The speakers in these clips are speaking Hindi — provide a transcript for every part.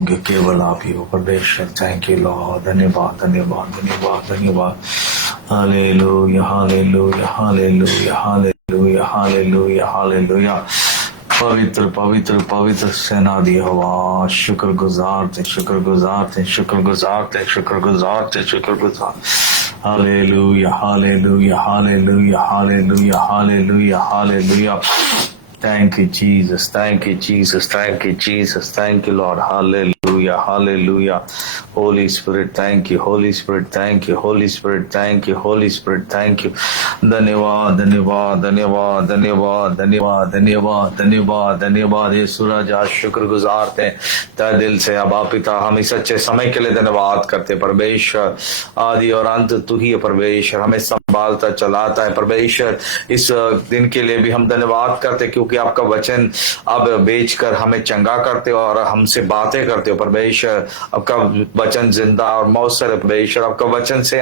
कि केवल आप ही हो परमेश्वर। Thank you Lord. धन्यवाद धन्यवाद धन्यवाद धन्यवाद। Hallelujah hallelujah hallelujah hallelujah hallelujah hallelujah. पवित्र पवित्र पवित्र सेनाधी हवा शुक्रगुजार थे शुक्रगुजार थे शुक्रगुजार थे शुक्रगुजार थे शुक्रगुजार। Hallelujah hallelujah hallelujah hallelujah hallelujah hallelujah. Thank you, Jesus. Thank you, Jesus. Thank you, Jesus. Thank you, Lord. Hallelujah. Hallelujah. Holy Spirit, thank you. Holy Spirit, thank you. Holy Spirit, thank you. Holy Spirit, thank you. धन्यवाद धन्यवाद धन्यवाद धन्यवाद धन्यवाद धन्यवाद धन्यवाद धन्यवाद। ये सूरज आज शुक्रगुजार थे तहे दिल से। अब आप पिता हम इस अच्छे समय के लिए धन्यवाद करते परमेश्वर। आदि और अंत तू ही है परमेश्वर, हमें संभालता चलाता है परमेश्वर। इस दिन के लिए भी हम धन्यवाद करते क्योंकि आपका वचन अब बेचकर हमें चंगा करते हो और हमसे बातें करते हो परमेश्वर। आपका वचन जिंदा और मौसर है परमेश्वर। आपका वचन से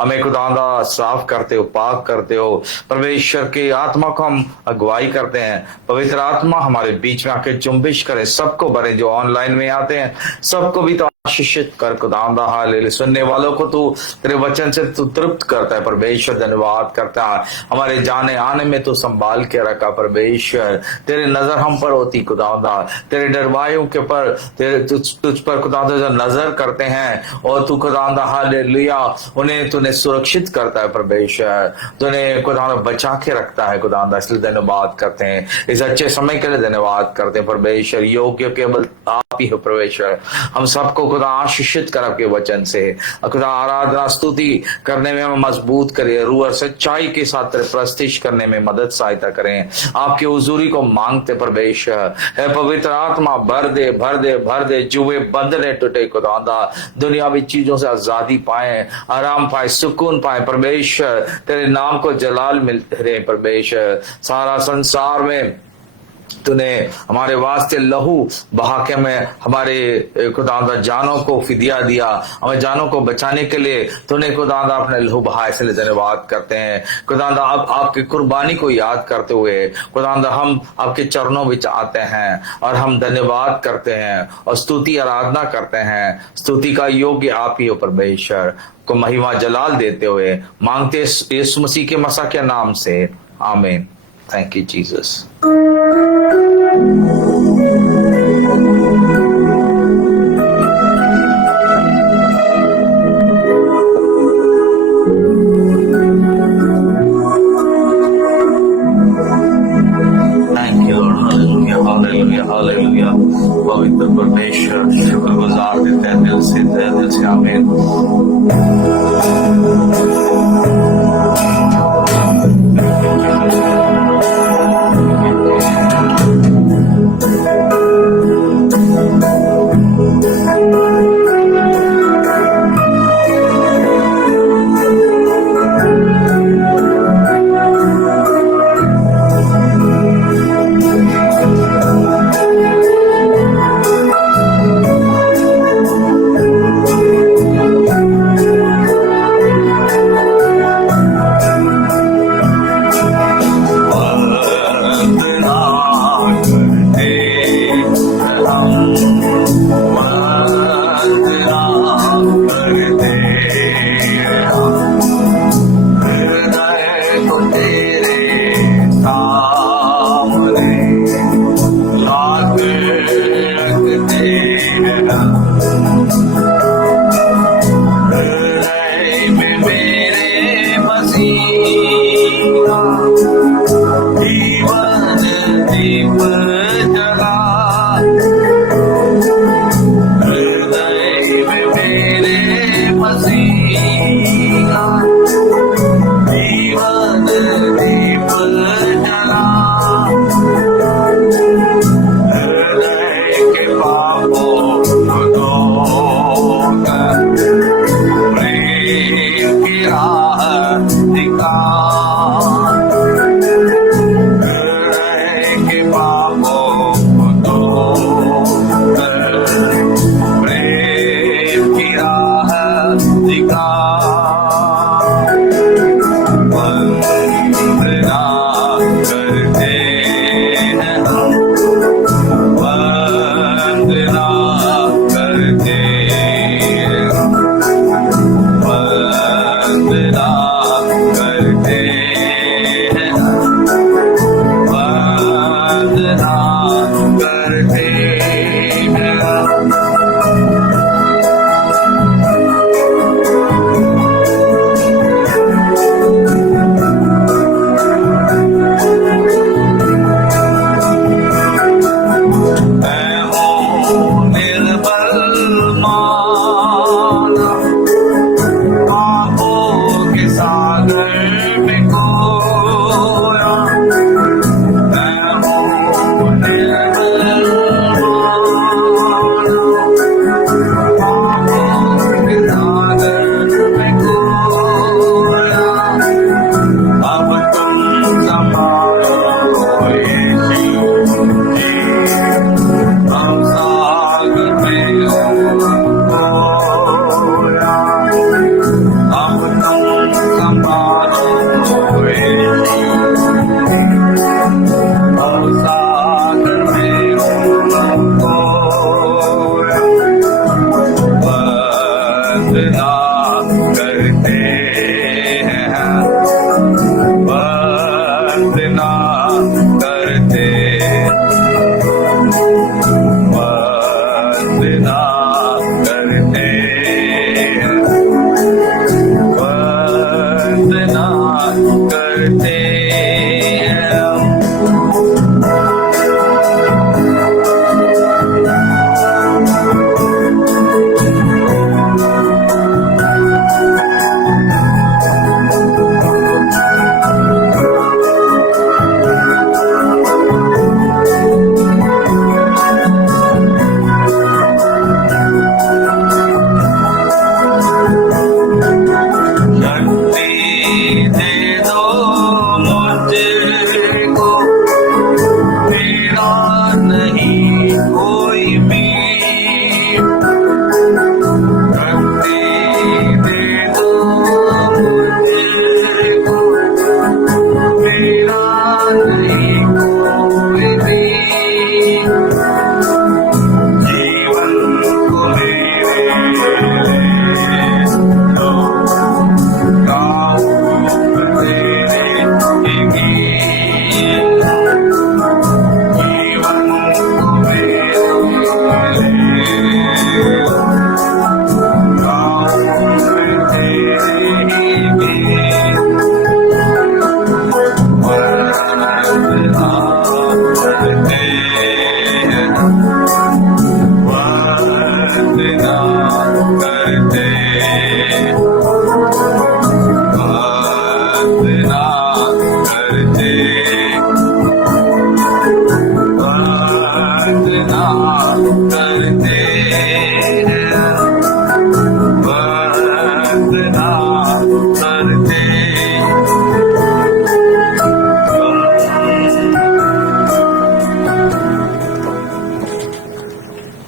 हमें खुदांदा साफ करते हो, पाक करते हो परमेश्वर। की आत्मा को हम अगुवाई करते हैं। पवित्र आत्मा हमारे बीच में आके जुम्बिश करे, सबको भरे जो ऑनलाइन में आते हैं सबको भी तो आशीषित कर खुदावंदा। हालेलुया। सुनने वालों को तू तेरे वचन से तू तृप्त करता है परमेश्वर। धन्यवाद करता है। हमारे जाने आने में तू संभाल के रखा परमेश्वर। तेरे नजर हम पर होती खुदावंदा। तेरे डरवायों के पर तेरे तुझ पर खुदावंदा जो नजर करते हैं और तू खुदावंदा हालेलुया उन्हें तूने सुरक्षित करता है परमेश्वर। तूने खुदावंदा बचा के रखता है खुदावंदा। इसलिए धन्यवाद करते हैं। इस अच्छे समय के लिए धन्यवाद करते हैं परमेश्वर। योग्य केवल आप ही हो परमेश्वर। हम सबको खुदा आशीषित कर आपके वचन से। खुदा आराधना स्तुति करने में हमें मजबूत करे, रूह और सच्चाई के साथ प्रस्तिश करने में मदद सहायता करें। आपकी हुजूरी को मांगते परमेश्वर। है पवित्र आत्मा भर दे भर दे भर दे। जुए बंधने टूटे खुदावंदा, दुनियावी चीजों से आजादी पाए, आराम पाए, सुकून पाए परमेश्वर। तेरे नाम को जलाल मिलते रहे परमेश्वर। सारा संसार में तूने हमारे वास्ते लहू बहा के हमें हमारे खुदावंदा जानों को फिदिया दिया। हमें जानों को बचाने के लिए तूने खुदावंदा अपने लहू बहा। इसलिए धन्यवाद करते हैं खुदावंदा। अब आपकी कुर्बानी को याद करते हुए खुदावंदा हम आपके चरणों में आते हैं और हम धन्यवाद करते हैं और स्तुति आराधना करते हैं। स्तुति का योग्य आप ही हो परमेश्वर। को महिमा जलाल देते हुए मांगते यीशु मसीह के मसा के नाम से, आमीन। Thank you, Jesus. पवित्र परमेश्वर शुक्रगुजार देते हैं दिल से आमीन।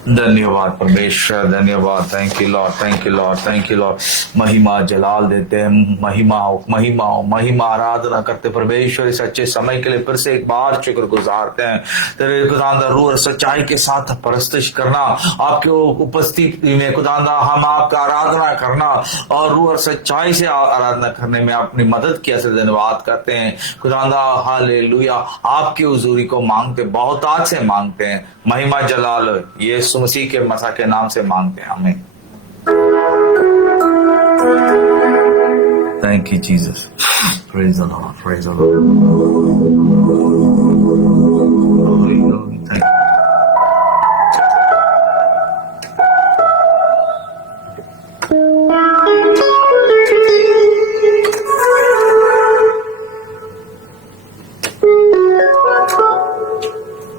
धन्यवाद परमेश्वर, धन्यवाद। Thank you Lord, thank you Lord, thank you Lord. महिमा जलाल देते हैं, महिमा आराधना करते परमेश्वर। इस अच्छे समय के लिए फिर से एक बार शुक्र गुजारते हैं। तेरे खुदांदा रूह और सच्चाई के साथ परस्तिश करना, आपके उपस्थिति में खुदांदा हम आपका आराधना करना और रूह और सच्चाई से आराधना करने में अपनी मदद किया से धन्यवाद करते हैं खुदांदा। हालेलुया। आपकी हुजूरी को मांगते, बहुत आज से मांगते हैं। महिमा जलाल यीशु मसीह के मसा के नाम से मांगते हैं हमें। Thank you Jesus. Praise the Lord, praise the Lord.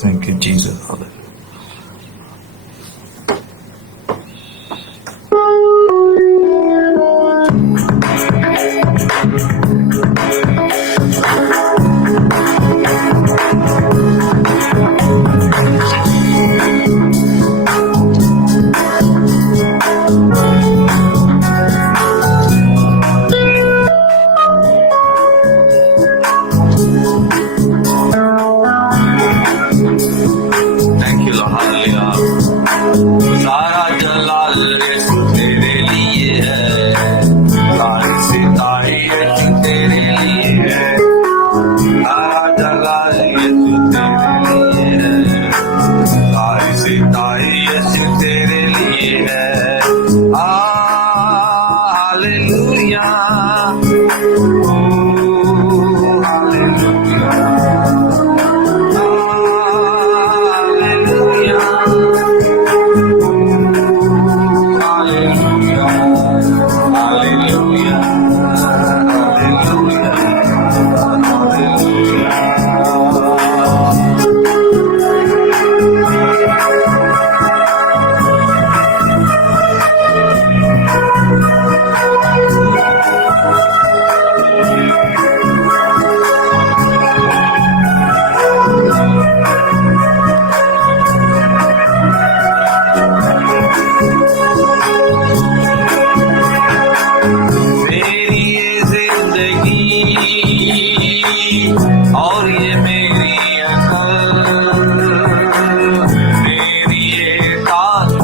Thank you Jesus.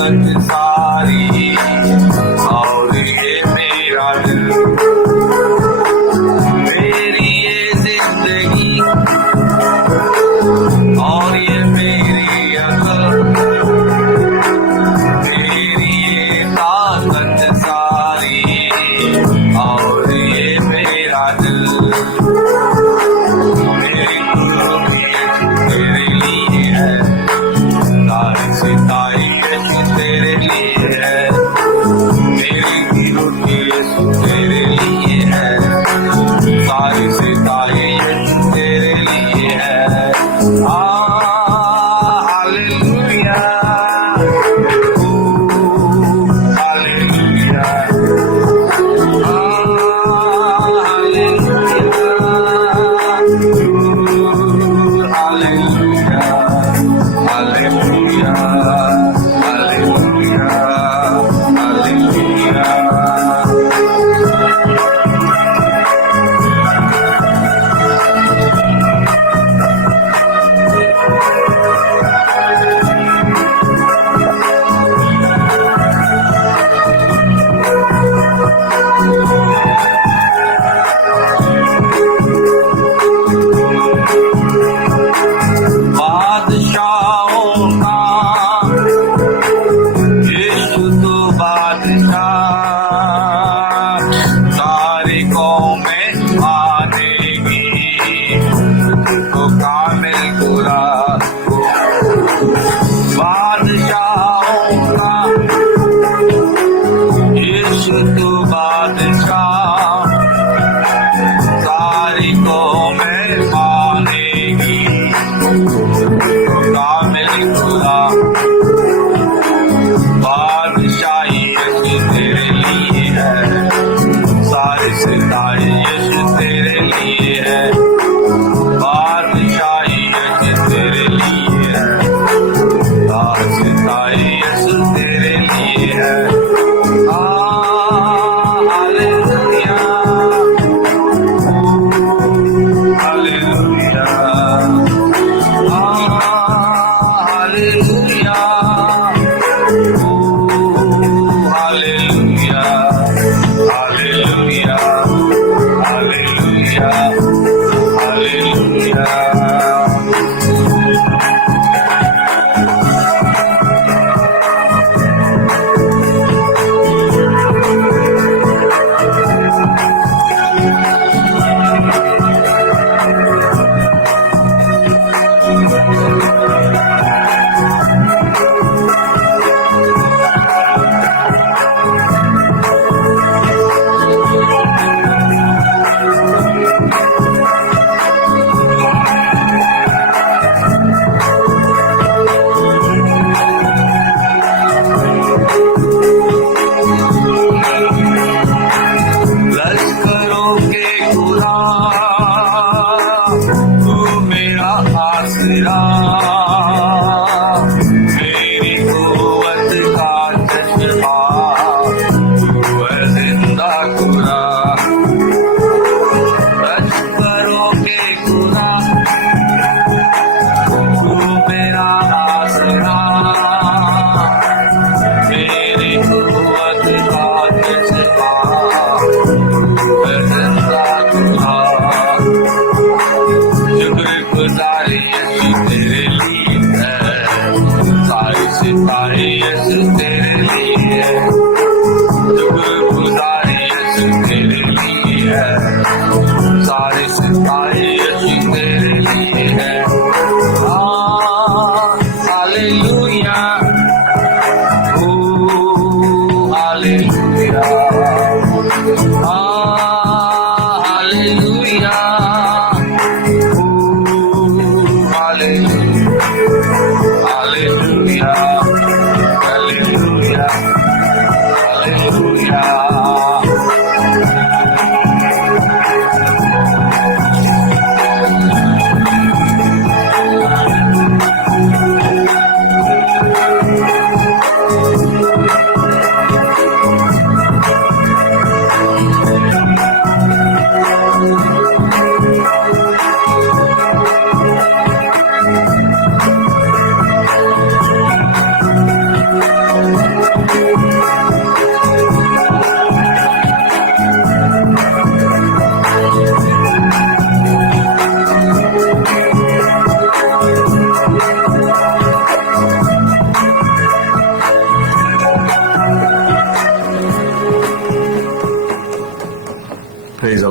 संसारी और ये मेरा दिल, मेरी ये जिंदगी और ये मेरी अकल, मेरी ये ताकत सारी और ये मेरा दिल, मेरी तेरे लिए है, सारी सिताई तेरे लिए है, मेरी रोटी तेरे लिए है, सारी सिताई तेरे लिए है। हालेलुया, हालेलुया,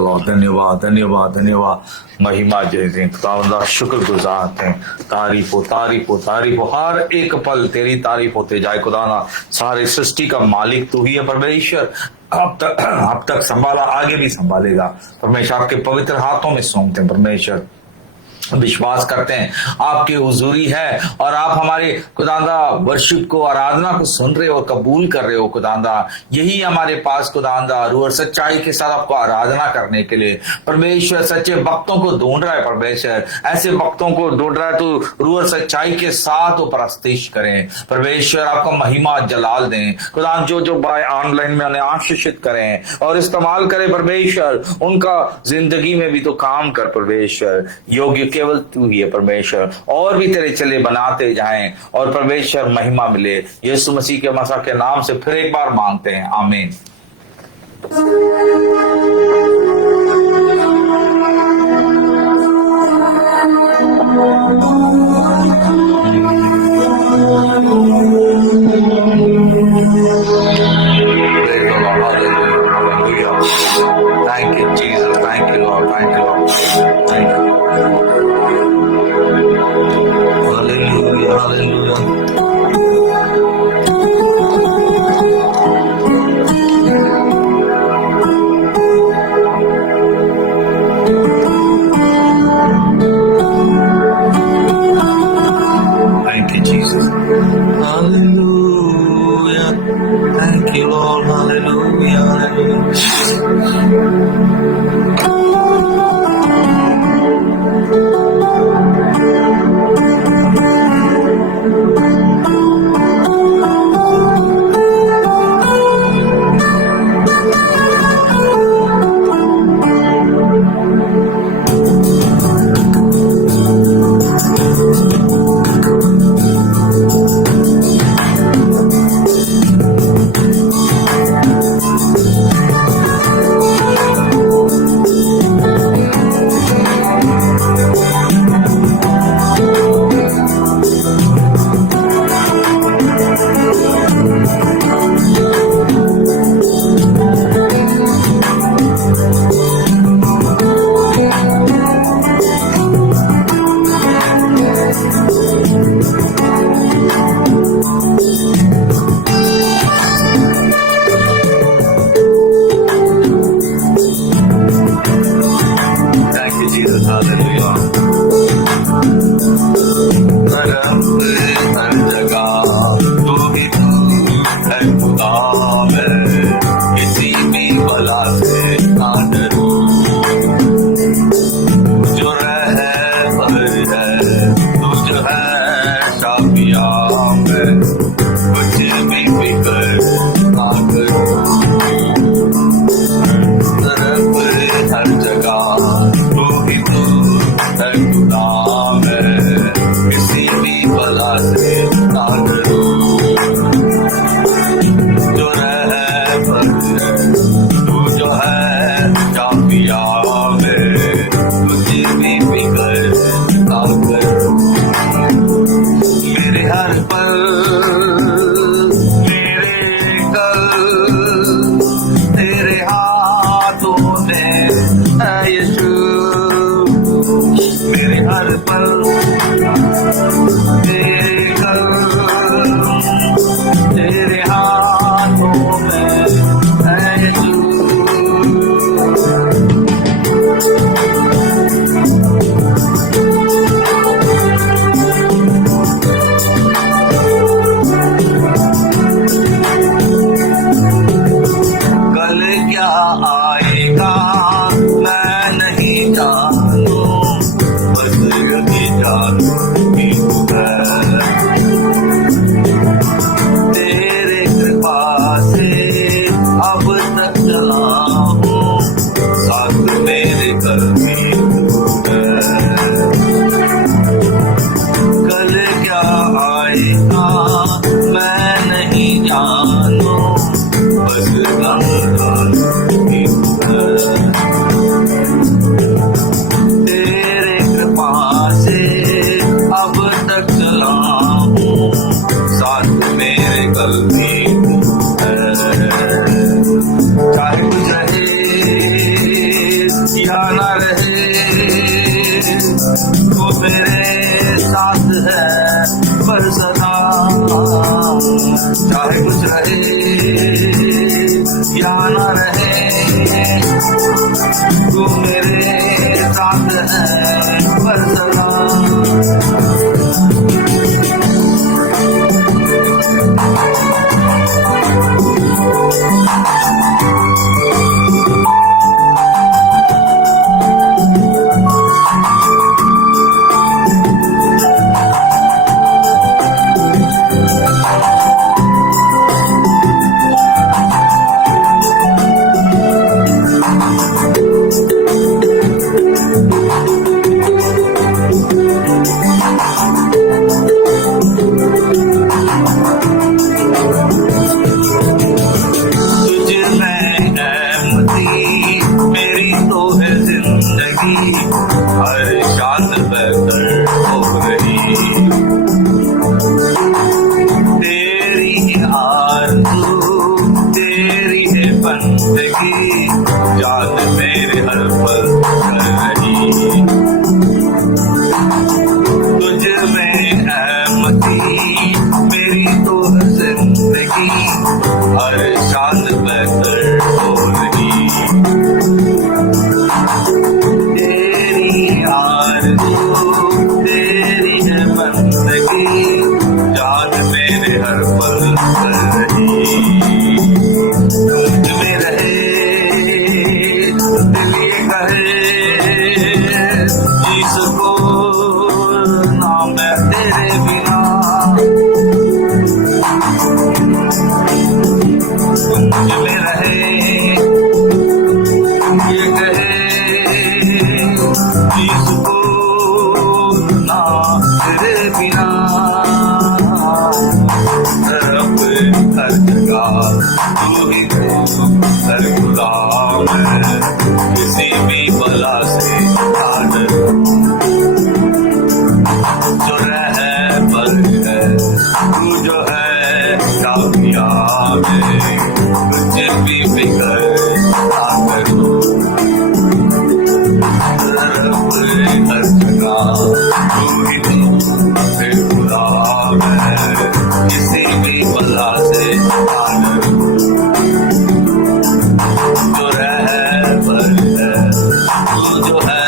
लॉर्ड, धन्यवाद धन्यवाद धन्यवाद। महिमा जय खुदावंदा, शुक्रगुजार हैं। तारीफ हो तारीफ हो तारीफ हो, हर एक पल तेरी तारीफ होते जाए खुदाना। सारे सृष्टि का मालिक तू ही है परमेश्वर। अब तक संभाला, आगे भी संभालेगा परमेश्वर। आपके पवित्र हाथों में सौंपते हैं परमेश्वर। विश्वास करते हैं आपकी हुजूरी है और आप हमारे खुदांदा वर्शिप को, आराधना को सुन रहे हो, कबूल कर रहे हो खुदांदा। यही हमारे पास खुदांदा रूह और सच्चाई के साथ आपको आराधना करने के लिए परमेश्वर सच्चे भक्तों को ढूंढ रहा है परमेश्वर। ऐसे भक्तों को ढूंढ रहा है तो रूह और सच्चाई के साथ वो परस्तिश करें परमेश्वर। आपको महिमा जलाल दें खुदा। जो भाई ऑनलाइन में उन्हें आशीषित करें और इस्तेमाल करें परमेश्वर। उनका जिंदगी में भी तो काम कर परमेश्वर। योग्य केवल तू ही है परमेश्वर। और भी तेरे चले बनाते जाएं और परमेश्वर महिमा मिले। यीशु मसीह के मसा के नाम से फिर एक बार मांगते हैं, आमीन। Thank you, Jesus. Thank you, Lord. Thank you, Lord. Thank you. Hallelujah. Hallelujah. Thank you, Jesus. Hallelujah. Thank you, Lord. Hallelujah. Hallelujah. या न रहे, तू मेरे साथ है पर सदा। हर शान बेहतर हो रही, तेरी आरज़ू तेरी है बंदगी, जान मेरे हर पल कर रही। तुझ में अहमदी मेरी तो जिंदगी, हर शान बेहतर हो रही। तेरी है बंदगी, जान मेरे हर पल कर रही। तुझ में रहे दिल ये कहे, जिसको ना मैं तेरे बिना। तुझ में रहे ये कहे, जिसको ना तेरे बिना। रब हर जगह तू ही तो, हर गुलाम है किसी भी बला से आदर। जो रहबर है तू जो है कामयाब है, तुझे भी फिक्र ना करो। हर जगह तू ही तो फिर गुलाम है किसी भी बला से आदर। जो रहबर है तू जो है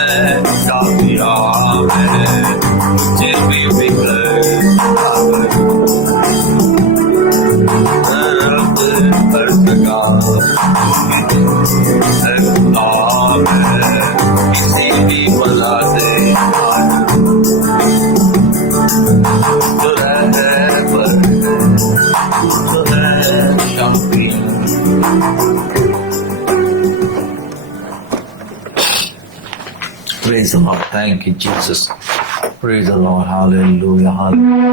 कामयाब है, तुझे भी फिक्र ना करो। हर जगह तू ही तो है गुलाम है किसी भी बला से आदर। जो रहबर है जो है कामयाब। Praise the Lord. Thank you, Jesus. Praise the Lord. Hallelujah. Hallelujah.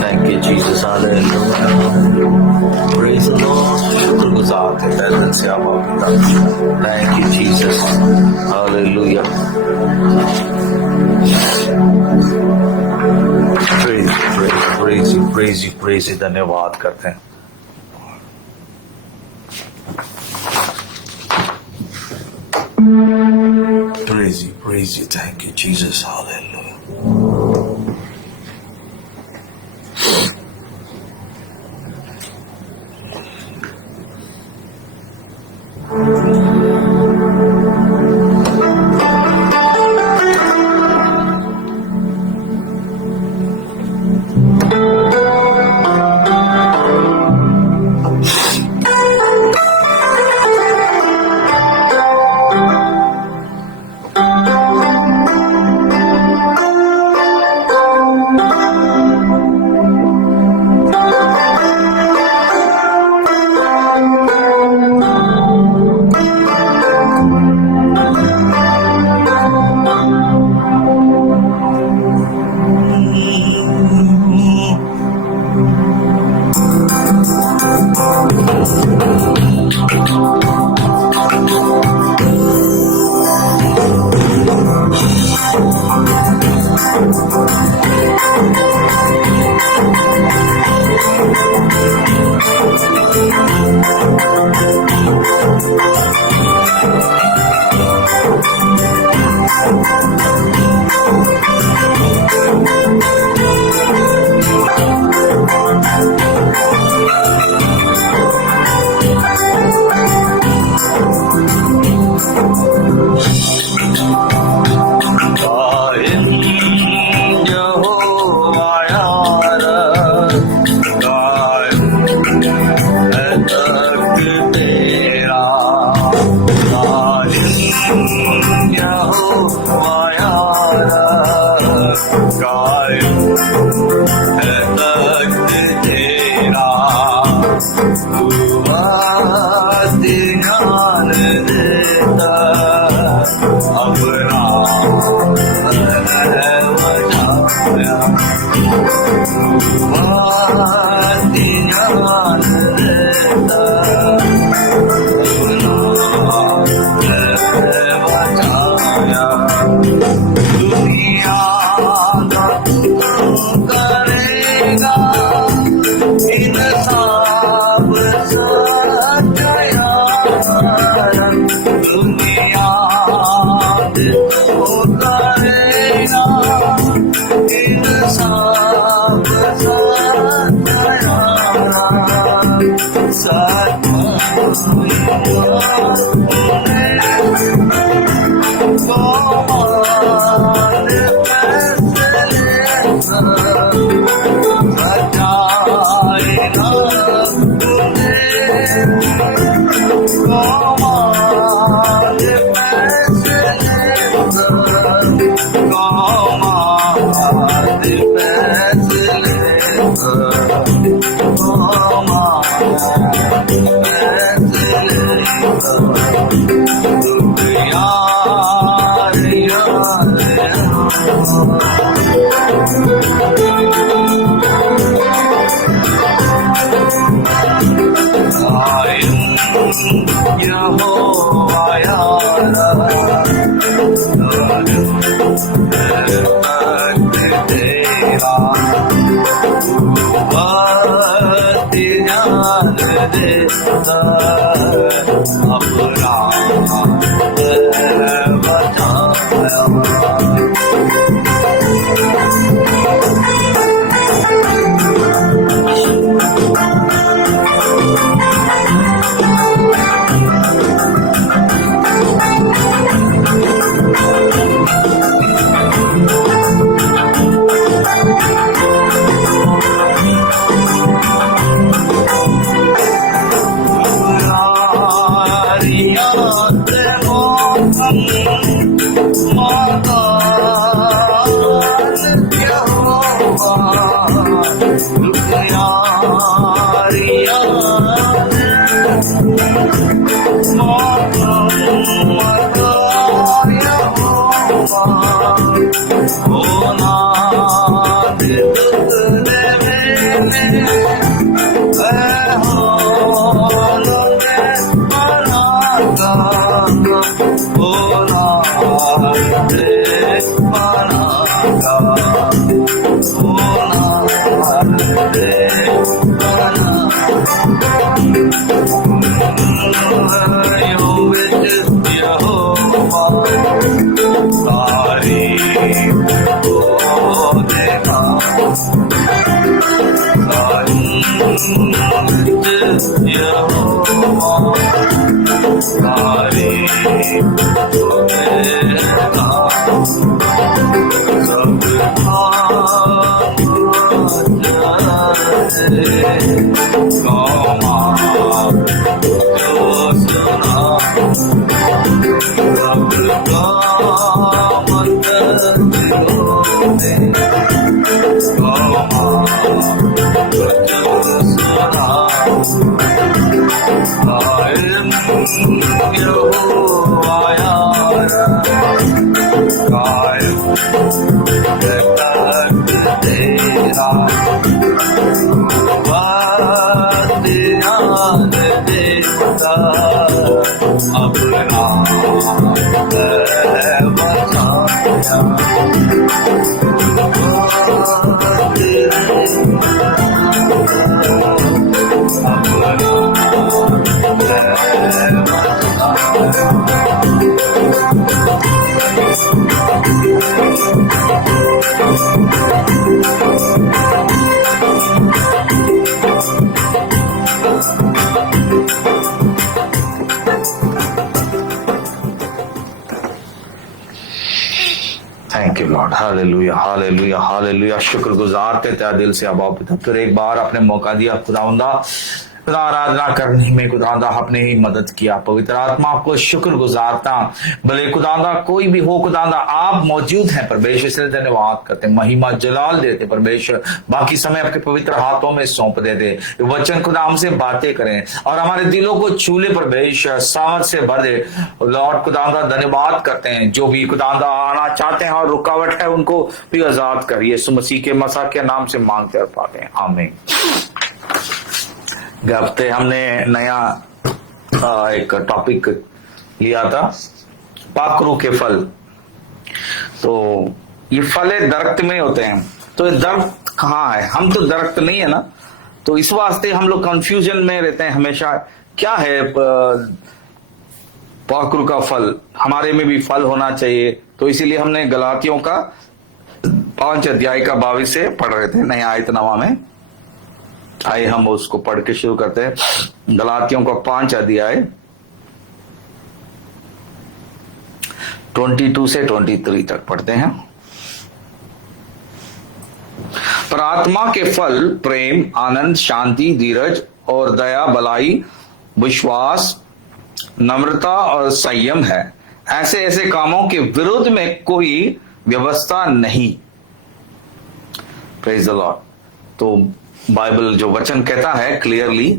Thank you, Jesus. Hallelujah. Praise the Lord. शुक्रगुजार थे पैदल से आप पिता। Thank you, Jesus. Hallelujah. Praise you. धन्यवाद करते हैं। Praise you. Thank you, Jesus. Hallelujah. ज्ञान देता, बचाया दुनिया का करेगा इंसाफ सत्यारण, दुनिया को करेगा इंसाफ सत्यारण, thank you Lord, hallelujah hallelujah hallelujah. शुक्रगुजार थे तेरा दिल से अब्बा पिता, फिर एक बार आपने मौका दिया खुदावंदा, खुदा आराधना करने में खुदावंदा आपने ही मदद किया। पवित्र आत्मा आपको शुक्रगुजारता, भले खुदावंदा कोई भी हो खुदावंदा आप मौजूद हैं परमेश्वर, इसलिए धन्यवाद करते, महिमा जलाल देते परमेश्वर। बाकी समय आपके पवित्र हाथों में सौंप देते, वचन खुदा हमसे बातें करें और हमारे दिलों को छूले परमेश्वर, सामर्थ से भर दे लॉर्ड। खुदावंदा धन्यवाद करते हैं, जो भी खुदावंदा आना चाहते हैं और रुकावट है उनको भी आजाद करिए, यीशु मसीह के मसीह के नाम से मांगते और पाते हैं, आमीन। हफ्ते हमने नया एक टॉपिक लिया था, पाखरू के फल। तो ये फल दरख्त में होते हैं, तो ये दरख्त कहाँ है? हम तो दरख्त नहीं है ना, तो इस वास्ते हम लोग कंफ्यूजन में रहते हैं हमेशा, क्या है पाखरू का फल? हमारे में भी फल होना चाहिए। तो इसीलिए हमने गलातियों का 5 अध्याय का 22 से पढ़ रहे थे, नया आयतनामा में। आइए हम उसको पढ़ के शुरू करते हैं। गलातियों का 5 अध्याय 22 से 23 तक पढ़ते हैं। पर आत्मा के फल प्रेम, आनंद, शांति, धीरज और दया, भलाई, विश्वास, नम्रता और संयम है। ऐसे ऐसे कामों के विरुद्ध में कोई व्यवस्था नहीं। Praise the Lord. तो बाइबल जो वचन कहता है क्लियरली,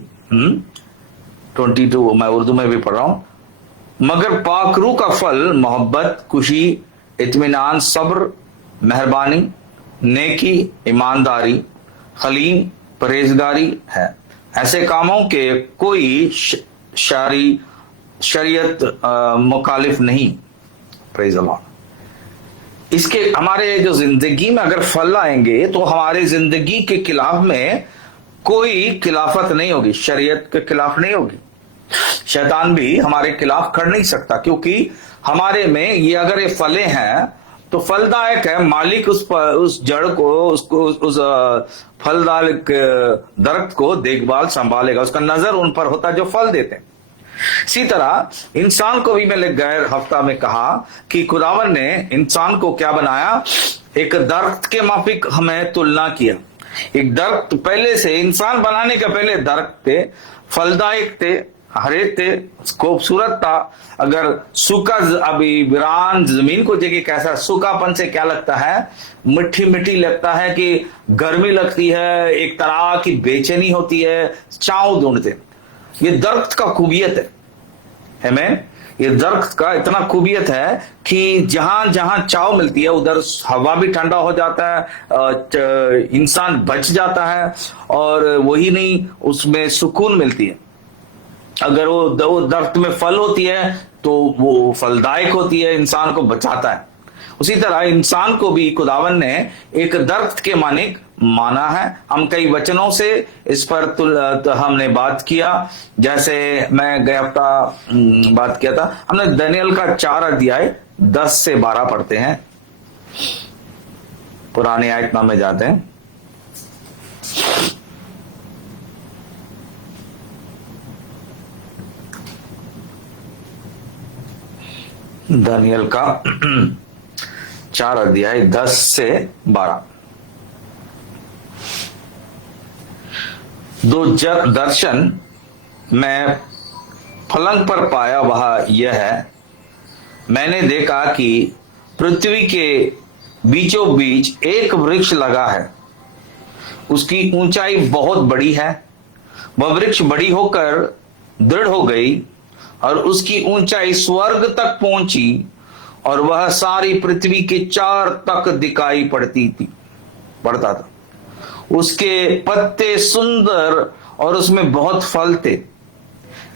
22 मैं उर्दू में भी पढ़ रहा हूं। मगर पाखरू का फल मोहब्बत, खुशी, इत्मीनान, सब्र, मेहरबानी, नेकी, ईमानदारी, हलीम, परहेजगारी है। ऐसे कामों के कोई शरीयत मुखालिफ नहीं। Praise the Lord. इसके हमारे जो जिंदगी में अगर फल आएंगे तो हमारे जिंदगी के खिलाफ में कोई खिलाफत नहीं होगी, शरीयत के खिलाफ नहीं होगी। शैतान भी हमारे खिलाफ खड़ नहीं सकता, क्योंकि हमारे में ये अगर ये फले हैं तो फलदायक है। मालिक उस जड़ को, उसको उस फलदार दरख्त को देखभाल संभालेगा, उसका नजर उन पर होता है जो फल देते हैं। इसी तरह इंसान को भी मैंने गैर हफ्ता में कहा कि खुदावन ने इंसान को क्या बनाया, एक दरख्त के माफिक हमें तुलना किया। एक दरख्त पहले से, इंसान बनाने के पहले दरख्त थे, फलदायक थे, हरे थे, खूबसूरत था। अगर सूखा अभी वीरान जमीन को देखिए कैसा, सूखापन से क्या लगता है, मिट्टी मिट्टी लगता है कि गर्मी लगती है, एक तरह की बेचैनी होती है, छांव ढूंढते। ये दरख्त का खूबियत है हमें, ये दरख्त का इतना खूबियत है कि जहां जहां छांव मिलती है उधर हवा भी ठंडा हो जाता है, इंसान बच जाता है, और वही नहीं उसमें सुकून मिलती है। अगर वो दरख्त में फल होती है तो वो फलदायक होती है, इंसान को बचाता है। उसी तरह इंसान को भी खुदावन ने एक दरख्त के मानिक माना है। हम कई वचनों से इस पर तो हमने बात किया। जैसे मैं गया हफ्ता बात किया था, हमने दानियल का 4 अध्याय 10 से 12 पढ़ते हैं। पुराने आयतनामे में जाते हैं। दानियल का 4 अध्याय 10 से 12। 2 दर्शन मैं पलंग पर पाया, वह यह है, मैंने देखा कि पृथ्वी के बीचों बीच एक वृक्ष लगा है। उसकी ऊंचाई बहुत बड़ी है, वह वृक्ष बड़ी होकर दृढ़ हो गई और उसकी ऊंचाई स्वर्ग तक पहुंची, और वह सारी पृथ्वी के 4 तक दिखाई पड़ता था। उसके पत्ते सुंदर और उसमें बहुत फल थे,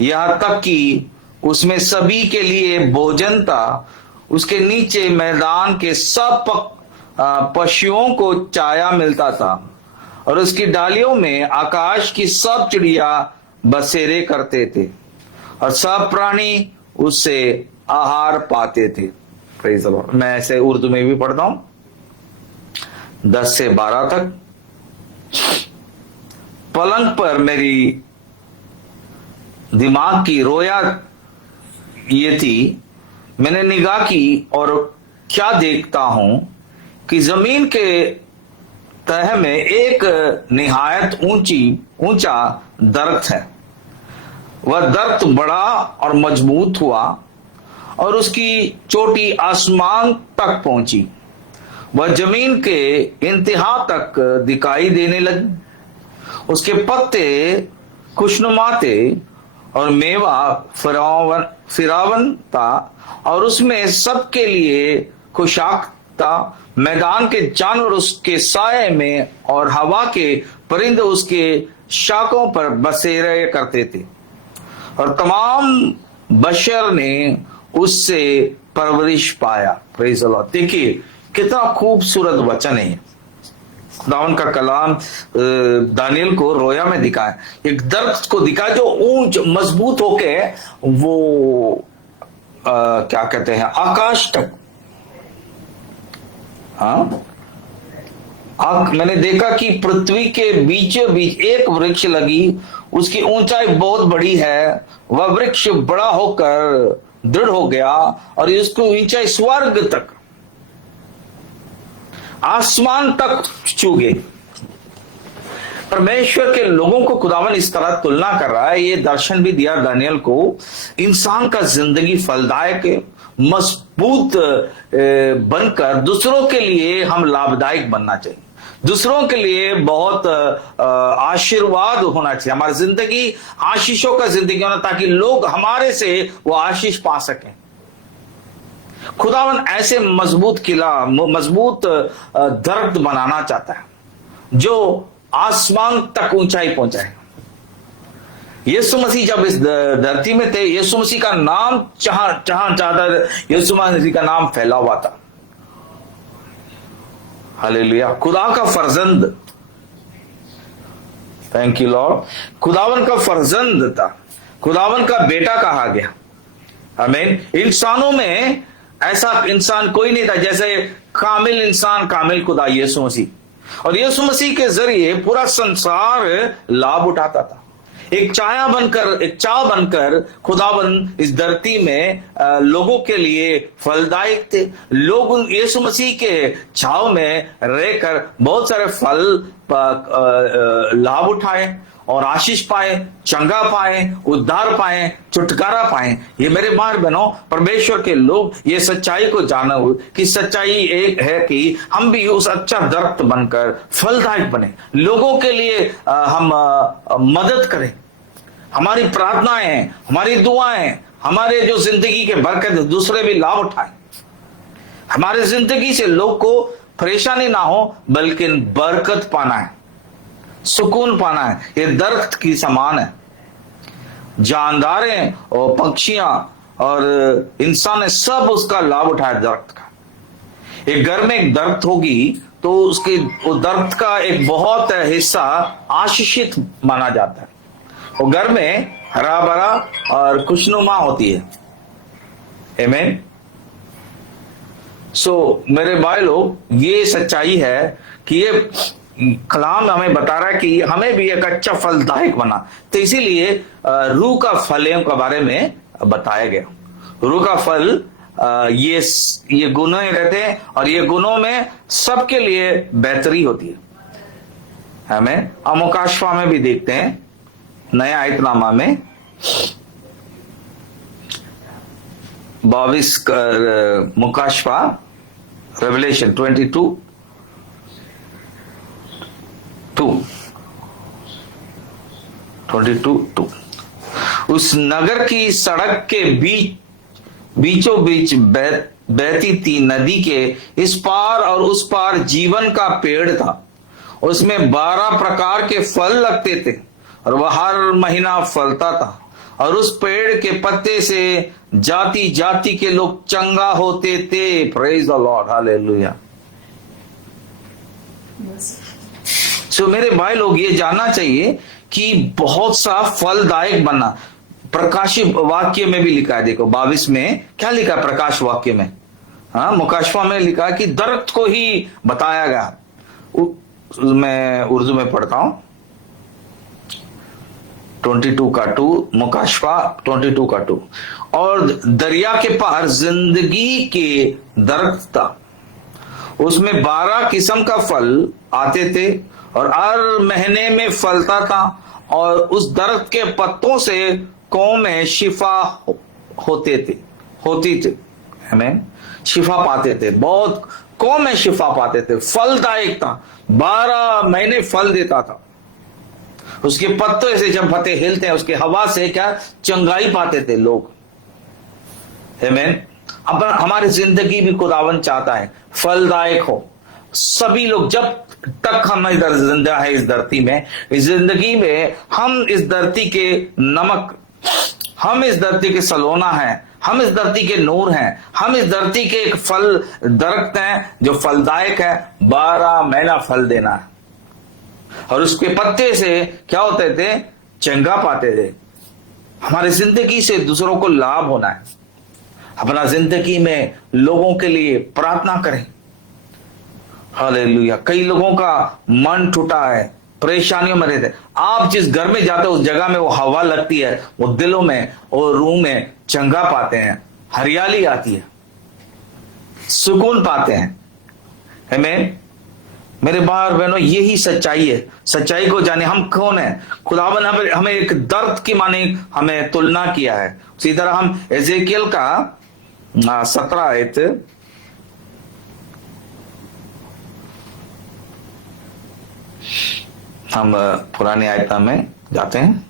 यहां तक कि उसमें सभी के लिए भोजन था। उसके नीचे मैदान के सब पशुओं को छाया मिलता था, और उसकी डालियों में आकाश की सब चिड़िया बसेरे करते थे, और सब प्राणी उससे आहार पाते थे। Praise the Lord. मैं ऐसे उर्दू में भी पढ़ता हूं 10 से 12 तक। पलंग पर मेरी दिमाग की रोया ये थी, मैंने निगाह की और क्या देखता हूं कि जमीन के तह में एक निहायत ऊंचा दरख्त है। वह दरख्त बड़ा और मजबूत हुआ और उसकी चोटी आसमान तक पहुंची। वह जमीन के इंतहा तक दिखाई देने लगी। उसके पत्ते खुशनुमा थे और मेवा फिरावन था, और उसमें सबके लिए खुशाक था। मैदान के जानवर उसके साये में और हवा के परिंदे उसके शाखों पर बसेरे करते थे और तमाम बशर ने उससे परवरिश पाया। Praise the Lord. देखिए कितना खूबसूरत वचन है। खुदावन का कलाम दानियल को रोया में दिखाया, एक दरख्त को दिखाया जो ऊंच मजबूत होके वो क्या कहते हैं आकाश तक। हाँ, मैंने देखा कि पृथ्वी के बीचों बीच एक वृक्ष लगी, उसकी ऊंचाई बहुत बड़ी है, वह वृक्ष बड़ा होकर दृढ़ हो गया और इसकी ऊंचाई स्वर्ग तक, आसमान तक छू गई। परमेश्वर के लोगों को खुदावन इस तरह तुलना कर रहा है। ये दर्शन भी दिया दानियल को, इंसान का जिंदगी फलदायक मजबूत बनकर दूसरों के लिए हम लाभदायक बनना चाहिए, दूसरों के लिए बहुत आशीर्वाद होना चाहिए। हमारी जिंदगी आशीषों का जिंदगी होना, ताकि लोग हमारे से वो आशीष पा सकें। खुदावन ऐसे मजबूत किला, मजबूत दरख्त बनाना चाहता है जो आसमान तक ऊंचाई पहुंचाए। यीशु मसीह जब इस धरती में थे, यीशु मसीह का नाम यीशु मसीह का नाम फैला हुआ था। हालेलुया। खुदा का फर्जंद, थैंक यू लॉर्ड, खुदावन का फर्जंद था, खुदावन का बेटा कहा गया। आमीन। इंसानों में ऐसा इंसान कोई नहीं था जैसे कामिल इंसान, कामिल खुदा यीशु मसीह। और यीशु मसीह के जरिए पूरा संसार लाभ उठाता था। एक चाव बनकर खुदावन इस धरती में लोगों के लिए फलदायक थे। लोग यीशु मसीह के छाव में रहकर बहुत सारे फल लाभ उठाए और आशीष पाए, चंगा पाए, उद्धार पाए, छुटकारा पाए। ये मेरे भाई बहनों, परमेश्वर के लोग ये सच्चाई को जाना कि सच्चाई एक है कि हम भी उस अच्छा दरख्त बनकर फलदायक बने, लोगों के लिए हम मदद करें। हमारी प्रार्थनाएं, हमारी दुआएं, हमारे जो जिंदगी के बरकत दूसरे भी लाभ उठाएं। हमारे जिंदगी से लोग को परेशानी ना हो, बल्कि बरकत पाना है, सुकून पाना है। ये दरख्त की समान है। जानदारें और पक्षियां और इंसान सब उसका लाभ उठाए दरख्त का। एक घर में एक दरख्त होगी तो उसके दरख्त का एक बहुत हिस्सा आशीषित माना जाता है। वो घर में हरा भरा और खुशनुमा होती है। आमीन। सो मेरे भाई लोग, ये सच्चाई है कि ये कलाम हमें बता रहा है कि हमें भी एक अच्छा फलदायक बना। तो इसीलिए रूह का फलों के बारे में बताया गया। रूह का फल ये गुण रहते हैं और ये गुणों में सबके लिए बेहतरी होती है। हमें अमुकाशवा में भी देखते हैं, नया आयतनामा में 22 मुकाशवा, रेवलेशन 22:2 उस नगर की सड़क के बीचों बीच बहती थी नदी के इस पार और उस पार जीवन का पेड़ था। उसमें 12 प्रकार के फल लगते थे और वह हर महीना फलता था। और उस पेड़ के पत्ते से जाति जाति के लोग चंगा होते थे। Praise the Lord, hallelujah. So मेरे भाई लोग, ये जानना चाहिए कि बहुत सा फलदायक बनना। प्रकाशी वाक्य में भी लिखा है, देखो 22 में क्या लिखा है प्रकाश वाक्य में। हाँ, मुकाशवा में लिखा है कि दरख्त को ही बताया गया। मैं उर्दू में पढ़ता हूं, 22:2 मुकाशवा 22:2। और दरिया के पार जिंदगी के दरख्त था, उसमें 12 किस्म का फल आते थे और हर महीने में फलता था। और उस दरख्त के पत्तों से कौम में शिफा होती थी। हमें शिफा पाते थे, बहुत कौम में शिफा पाते थे। फलदायक था, 12 महीने फल देता था। उसके पत्तों से जब पत्ते हिलते हैं, उसके हवा से क्या चंगाई पाते थे लोग। आमीन। अब हमारी जिंदगी भी खुदावन चाहता है फलदायक हो, सभी लोग, जब तक हम इधर जिंदा है इस धरती में, इस जिंदगी में हम इस धरती के नमक, हम इस धरती के सलोना हैं, हम इस धरती के नूर हैं, हम इस धरती के एक फल दरख्त हैं जो फलदायक है, 12 महीना फल देना है। और उसके पत्ते से क्या होते थे? चंगा पाते थे। हमारी जिंदगी से दूसरों को लाभ होना है। अपना जिंदगी में लोगों के लिए प्रार्थना करें। हालेलुया। कई लोगों का मन टूटा है, परेशानियों में रहते। आप जिस घर में जाते हो उस जगह में वो हवा लगती है, वो दिलों में और रूह में चंगा पाते हैं, हरियाली आती है, सुकून पाते हैं। आमीन। मेरे भाई और बहनों, यही सच्चाई है। सच्चाई को जाने। हम कौन है? खुदावन हमें एक दर्द की माने हमें तुलना किया है। उसी तरह हम एजेकियल का 17 आयत, हम पुरानी आयत में जाते हैं।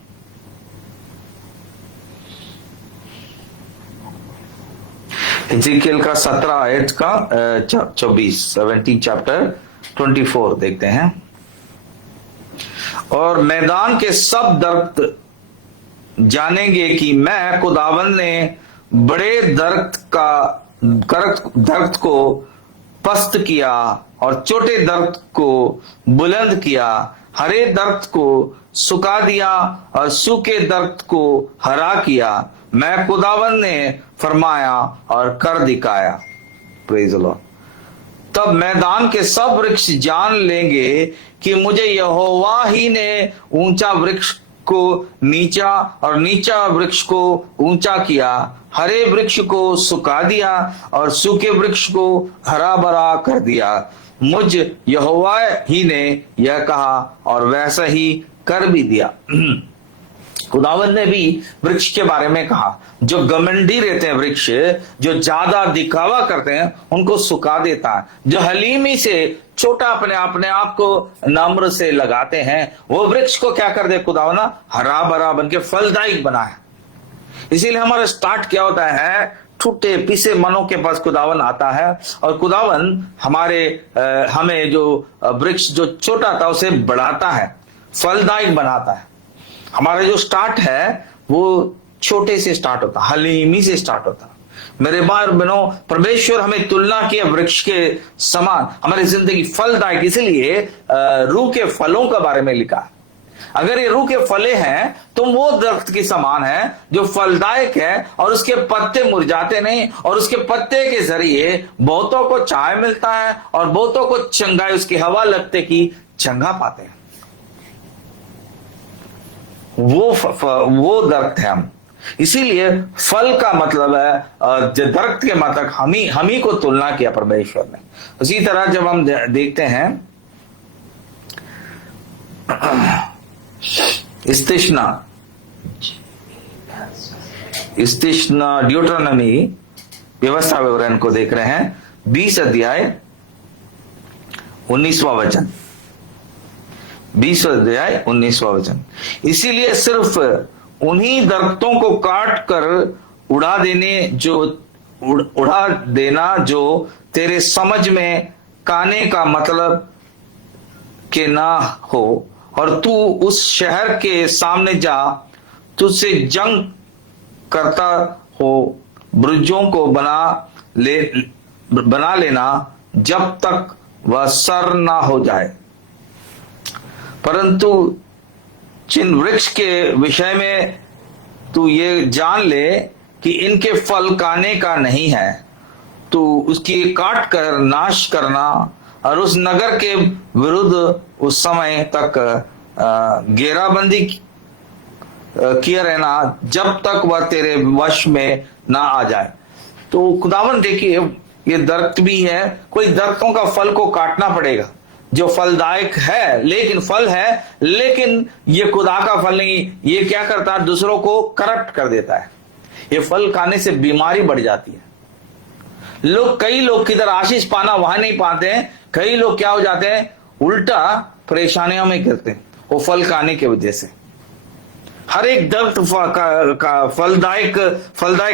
एजेकियल का 17 आयत का 24, 17 चैप्टर 24 देखते हैं। और मैदान के सब दरख्त जानेंगे कि मैं खुदावन ने बड़े दरख्त को पस्त किया और छोटे दरख्त को बुलंद किया, हरे दरख्त को सुखा दिया और सूखे दरख्त को हरा किया। मैं खुदावन ने फरमाया और कर दिखाया। Praise the Lord. तब मैदान के सब वृक्ष जान लेंगे कि मुझे यहोवा ही ने ऊंचा वृक्ष को नीचा और नीचा वृक्ष को ऊंचा किया, हरे वृक्ष को सुखा दिया और सूखे वृक्ष को हरा भरा कर दिया। मुझ यहोवा ही ने यह कहा और वैसा ही कर भी दिया। खुदावंद ने भी वृक्ष के बारे में कहा। जो घमंडी रहते हैं वृक्ष, जो ज्यादा दिखावा करते हैं, उनको सुखा देता है। जो हलीमी से छोटा अपने आप को नम्र से लगाते हैं, वो वृक्ष को क्या कर दे खुदावंद? हरा भरा बन के फलदायक बना है। इसीलिए हमारा स्टार्ट क्या होता है? टूटे पीसे मनों के पास खुदावन आता है और खुदावन हमें जो वृक्ष जो छोटा था उसे बढ़ाता है, फलदायक बनाता है। हमारा जो स्टार्ट है वो छोटे से स्टार्ट होता, हलीमी से स्टार्ट होता। मेरे भाई और बहनों, परमेश्वर हमें तुलना किया वृक्ष के समान, हमारी जिंदगी फलदायक। इसलिए रूह के फलों के बारे में लिखा। अगर ये रूह के फले हैं तो वो दरख्त के समान है जो फलदायक है और उसके पत्ते मुरझाते नहीं, और उसके पत्ते के जरिए बहुतों को छाया मिलता है और बहुतों को चंगाई, उसकी हवा लगते की चंगा पाते हैं। वो दरख्त है हम। इसीलिए फल का मतलब है दरख्त के मतलब हम ही को तुलना किया परमेश्वर ने। उसी तरह जब हम देखते हैं इस्तिश्ना ड्यूटरोनॉमी व्यवस्था विवरण को देख रहे हैं, 20 अध्याय 19वां वचन, 20 अध्याय 19वां वचन। इसीलिए सिर्फ उन्हीं दरख्तों को काट कर उड़ा देना जो तेरे समझ में काने का मतलब के ना हो, और तू उस शहर के सामने जा, तुझसे जंग करता हो ब्रुजों को बना लेना जब तक वह सर ना हो जाए। परंतु जिन वृक्ष के विषय में तू ये जान ले कि इनके फल खाने का नहीं है, तू उसकी काट कर नाश करना और उस नगर के विरुद्ध उस समय तक घेराबंदी किए रहना जब तक वह तेरे वश में ना आ जाए। तो खुदावन देखिए, ये दरख्त भी है, कोई दरख्तों का फल को काटना पड़ेगा जो फलदायक है, लेकिन फल है, लेकिन ये खुदा का फल नहीं। ये क्या करता है? दूसरों को करप्ट कर देता है। ये फल खाने से बीमारी बढ़ जाती है। कई लोग किधर आशीष पाना वहां नहीं पाते हैं। कई लोग क्या हो जाते हैं? उल्टा परेशानियों में गिरते हैं, वो फल खाने की वजह से। हर एक दरख्त का फलदायक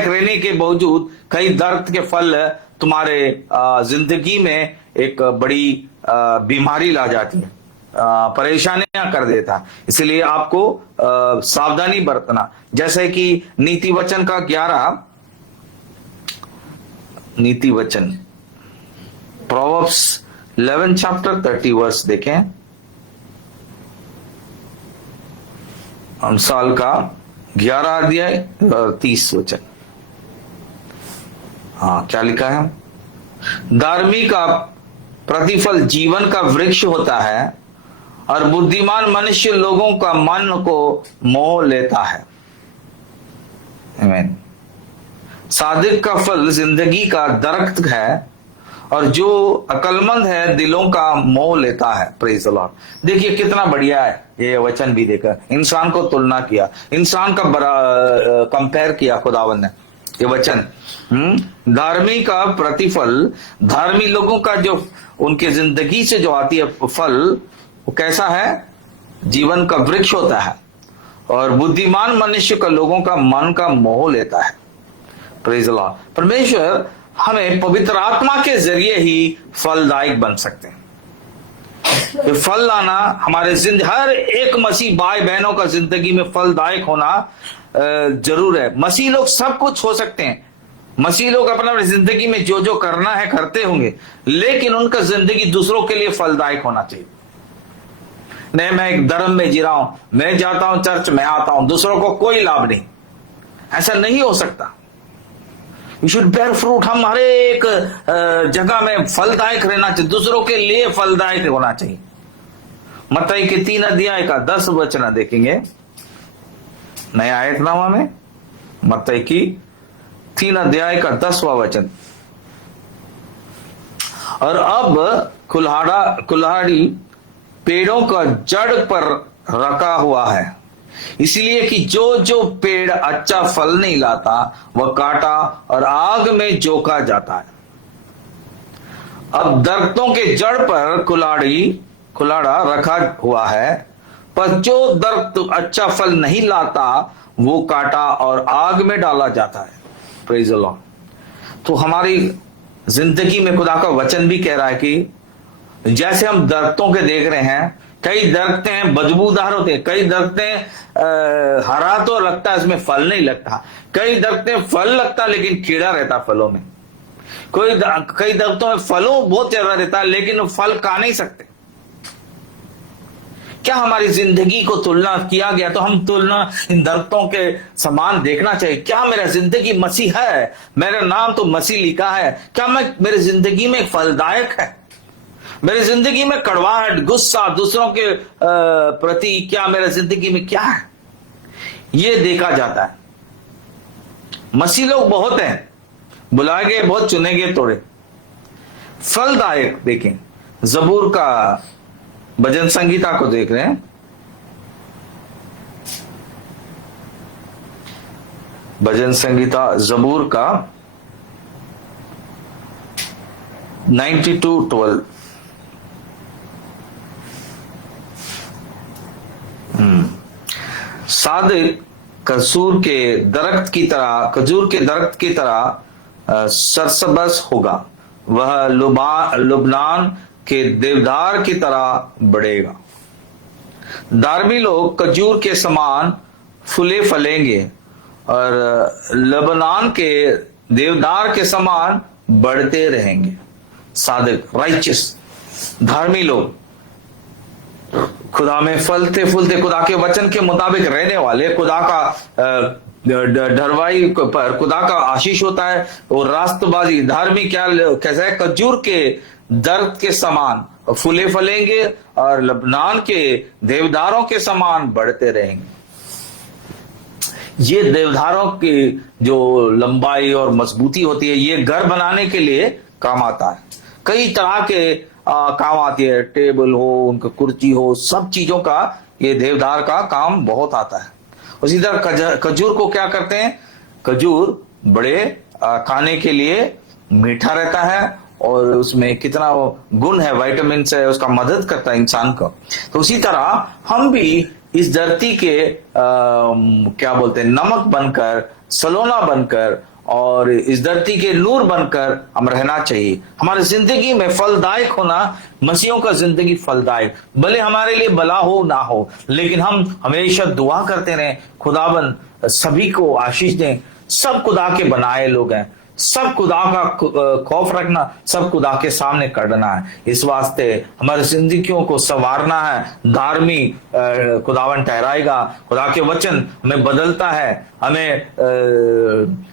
रहने के बावजूद कई दरख्त के फल तुम्हारे जिंदगी में एक बड़ी बीमारी ला जाती है, परेशानियां कर देता। इसलिए आपको सावधानी बरतना। जैसे कि नीति वचन का 11 नीति वचन प्रोवर्ब्स 11 चैप्टर 30 वर्स देखें। अमसाल का 11 अध्याय 30 वचन। हाँ, क्या लिखा है? धार्मिक का प्रतिफल जीवन का वृक्ष होता है और बुद्धिमान मनुष्य लोगों का मन को मोह लेता है। आमीन। सादिक का फल जिंदगी का दरख्त है और जो अकलमंद है दिलों का मोह लेता है। Praise the Lord. देखिए कितना बढ़िया है ये वचन भी देखा। इंसान को तुलना किया, इंसान का कंपेयर किया खुदावन ने ये वचन। धार्मिक का प्रतिफल, धार्मिक लोगों का जो उनके जिंदगी से जो आती है फल, वो कैसा है? जीवन का वृक्ष होता है और बुद्धिमान मनुष्य का लोगों का मन का मोह लेता है। Praise the Lord. परमेश्वर हमें पवित्र आत्मा के जरिए ही फलदायक बन सकते हैं। ये फल लाना हमारे हर एक मसीह भाई बहनों का जिंदगी में फलदायक होना जरूर है। मसीह लोग सब कुछ हो सकते हैं, मसीह लोग अपना जिंदगी में जो जो करना है करते होंगे, लेकिन उनका जिंदगी दूसरों के लिए फलदायक होना चाहिए। नहीं, मैं एक धर्म में जी रहा हूं, मैं जाता हूं चर्च में आता हूं, दूसरों को कोई लाभ नहीं, ऐसा नहीं हो सकता। You should bear fruit. हम हर एक जगह में फलदायक रहना चाहिए, दूसरों के लिए फलदायक होना चाहिए। मत्ती के 3 अध्याय का 10 वचन देखेंगे, नया आयतनामा में मत्ती की 3 अध्याय का 10वां वचन। और अब कुल्हाड़ी पेड़ों का जड़ पर रखा हुआ है, इसलिए कि जो जो पेड़ अच्छा फल नहीं लाता वह काटा और आग में झोंका जाता है। अब दरख्तों के जड़ पर कुल्हाड़ा रखा हुआ है, पर जो दरख्त अच्छा फल नहीं लाता वो काटा और आग में डाला जाता है। Praise the Lord. तो हमारी जिंदगी में खुदा का वचन भी कह रहा है कि जैसे हम दरख्तों के देख रहे हैं, कई दरख्तें हैं बदबूदार होते हैं, कई दरख्तें हरा तो लगता है इसमें फल नहीं लगता, कई दरख्तें फल लगता लेकिन कीड़ा रहता फलों में, कई दरख्तों में फलों बहुत ज्यादा रहता है लेकिन फल खा नहीं सकते। क्या हमारी जिंदगी को तुलना किया गया तो हम तुलना इन दरख्तों के समान देखना चाहिए। क्या मेरा जिंदगी मसीह है? मेरा नाम तो मसीह लिखा है। क्या मैं मेरी जिंदगी में फलदायक है? मेरी जिंदगी में कड़वाहट, गुस्सा दूसरों के प्रति क्या मेरे जिंदगी में क्या है? ये देखा जाता है। मसीह लोग बहुत हैं, बुलाए गए बहुत, चुने गए थोड़े। फलदायक देखें, जबूर का भजन संगीता को देख रहे हैं, भजन संगीता जबूर का 92:12। सादिक खजूर के दरख्त की तरह सरसब्ज होगा, वह लुबनान के देवदार की तरह बढ़ेगा। धार्मिक लोग खजूर के समान फूले फलेंगे और लबनान के देवदार के समान बढ़ते रहेंगे। सादिक, राइचियस, धार्मिक लोग, खुदा में फलते फूलते, खुदा के वचन के मुताबिक रहने वाले, खुदा का ढरवाई पर खुदा का आशीष होता है। और रास्तबाजी, धार्मिक कैसा है? खजूर के दर्द के समान फूले फलेंगे और लबनान के देवदारों के समान बढ़ते रहेंगे। ये देवदारों की जो लंबाई और मजबूती होती है, ये घर बनाने के लिए काम आता है। कई तरह के काम आती है, टेबल हो, उनका कुर्सी हो, सब चीजों का ये देवदार का काम बहुत आता है। उसी तरह खजूर को क्या करते हैं? खजूर बड़े खाने के लिए मीठा रहता है और उसमें कितना गुण है, विटामिन है, उसका मदद करता है इंसान को। तो उसी तरह हम भी इस धरती के क्या बोलते हैं, नमक बनकर, सलोना बनकर और इस धरती के नूर बनकर हम रहना चाहिए। हमारी जिंदगी में फलदायक होना, मसीहों का जिंदगी फलदायक, भले हमारे लिए भला हो ना हो, लेकिन हम हमेशा दुआ करते रहें, खुदावन सभी को आशीष दें। सब खुदा के बनाए लोग हैं, सब खुदा का खौफ रखना, सब खुदा के सामने करना है। इस वास्ते हमारी जिंदगियों को संवारना है, धार्मिक खुदावन ठहराएगा। खुदा के वचन हमें बदलता है,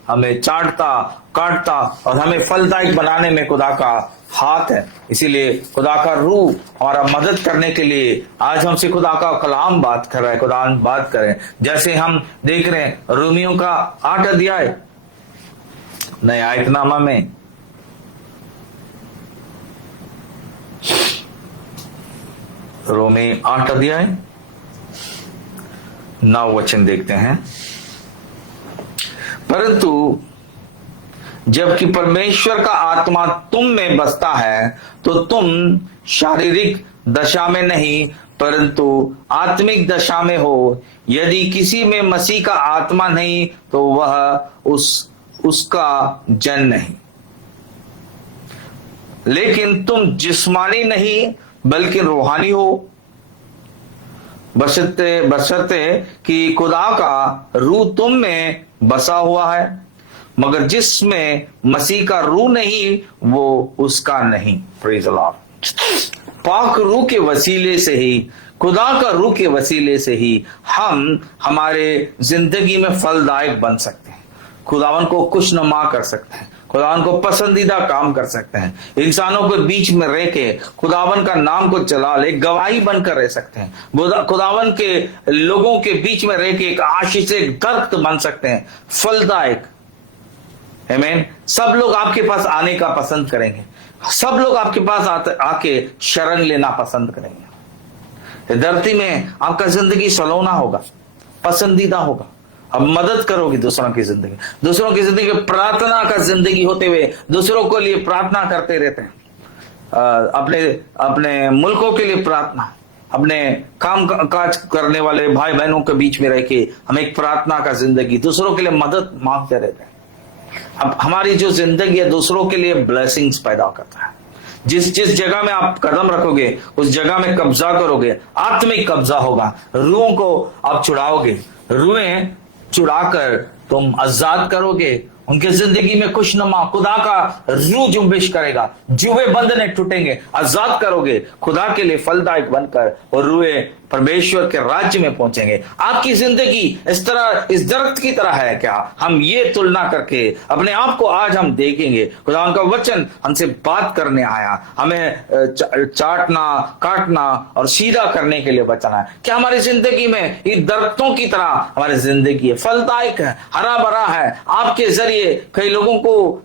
हमें चाटता काटता और हमें फलदायक बनाने में खुदा का हाथ है। इसीलिए खुदा का रूह और मदद करने के लिए आज हमसे खुदा का कलाम बात कर रहा है, खुदा बात करें। जैसे हम देख रहे हैं रोमियों का 8 अध्याय नए आयतनामा में, रोमी 8 अध्याय 9 वचन देखते हैं। परंतु जबकि परमेश्वर का आत्मा तुम में बसता है तो तुम शारीरिक दशा में नहीं परंतु आत्मिक दशा में हो। यदि किसी में मसीह का आत्मा नहीं तो वह उसका जन नहीं। लेकिन तुम जिस्मानी नहीं बल्कि रूहानी हो, बशर्ते कि खुदा का रूह तुम में बसा हुआ है। मगर जिसमें मसीह का रूह नहीं वो उसका नहीं। Praise the Lord. पाक रूह के वसीले से ही, खुदा का रूह के वसीले से ही हम हमारे जिंदगी में फलदायक बन सकते हैं, खुदावन को खुशनुमा कर सकते हैं, खुदावन को पसंदीदा काम कर सकते हैं, इंसानों के बीच में रह के खुदावन का नाम को चला ले गवाही बनकर रह सकते हैं, खुदावन के लोगों के बीच में रह के एक आशीष से दरख्त बन सकते हैं, फलदायक। आमीन। सब लोग आपके पास आने का पसंद करेंगे, सब लोग आपके पास आके शरण लेना पसंद करेंगे। धरती में आपका जिंदगी सलोना होगा, पसंदीदा होगा। अब मदद करोगे दूसरों की जिंदगी प्रार्थना का जिंदगी होते हुए दूसरों के लिए प्रार्थना करते रहते हैं। अपने मुल्कों के लिए प्रार्थना, अपने काम काज करने वाले भाई बहनों के बीच में रह के हम एक प्रार्थना का जिंदगी, दूसरों के लिए मदद मांगते रहते हैं। अब हमारी जो जिंदगी है दूसरों के लिए ब्लेसिंग्स पैदा करता है। जिस जगह में आप कदम रखोगे उस जगह में कब्जा करोगे, आत्मिक कब्जा होगा। रूहों को आप छुड़ाओगे, रूहें छुड़ाकर तुम आजाद करोगे। उनके जिंदगी में खुशनुमा खुदा का रूह जुम्बिश करेगा, जुए बंधने टूटेंगे, आजाद करोगे खुदा के लिए फलदायक बनकर, और रूहे परमेश्वर के राज्य में पहुंचेंगे। आपकी जिंदगी इस तरह इस दरख्त की तरह है क्या? हम ये तुलना करके अपने आप को आज हम देखेंगे। खुदा का वचन हमसे बात करने आया, हमें चाटना काटना और सीधा करने के लिए बचाना है। क्या हमारी जिंदगी में इस दरख्तों की तरह हमारी जिंदगी है, फलदायक है, हरा भरा है? आपके जरिए कई लोगों को